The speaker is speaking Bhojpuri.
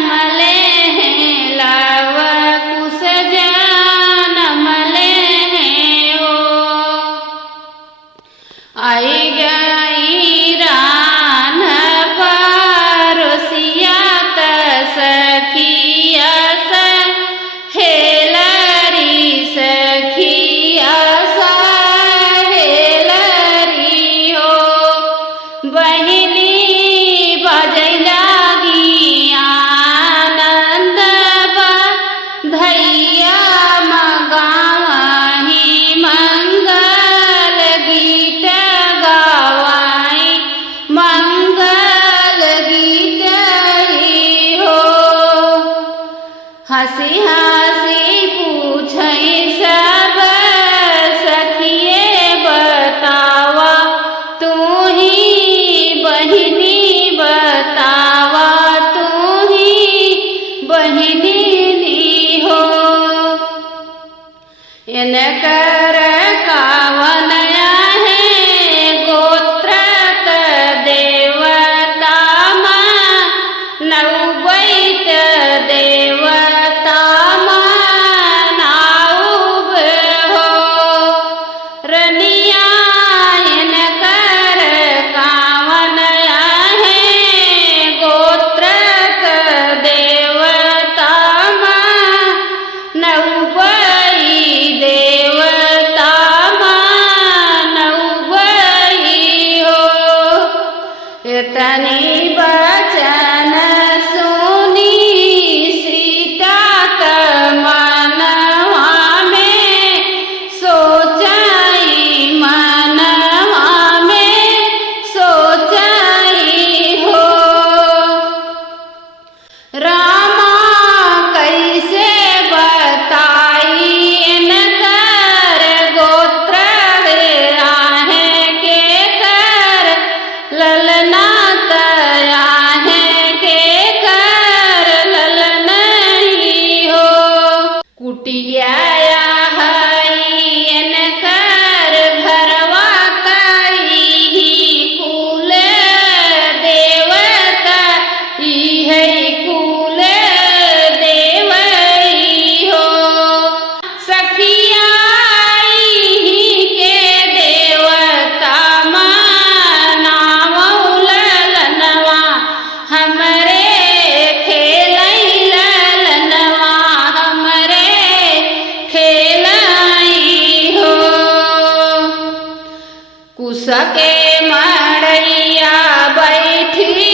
मले हैं लाव कुश जान मले हैं ओ। आई गई रान परोसिया सखिया हेलरी सखिया हेलरी हो। बहिनी बजै लागी आनंद धैया मगावही मंगल गीत गावाई मंगल गीत ही हो। हंसी हंसी पूछई सब सखिए बतावा तू ही बहिनी बतावा तू ही बहिनी हो। इनकर कावनया है गोत्र देवता नौबैत देवता नाउब हो। रनिया इनकर कावनया है गोत्र देवता नौबई देवता नौबई हो। इतनी बचन सुनी सीता मनवा में सोचाई मनवा में सोचाई हो। रामा कैसे बताई इनकर गोत्र आहे के कर ललना तया है के कर ललन ही हो। कुटिया इनकर घरवा कई कुल देवता है कुल देवई हो। सखिया के देवता नाव ललनवा हमरे खेलई ललनवा हमरे खेलई हो। कुश के मड़ैया बैठी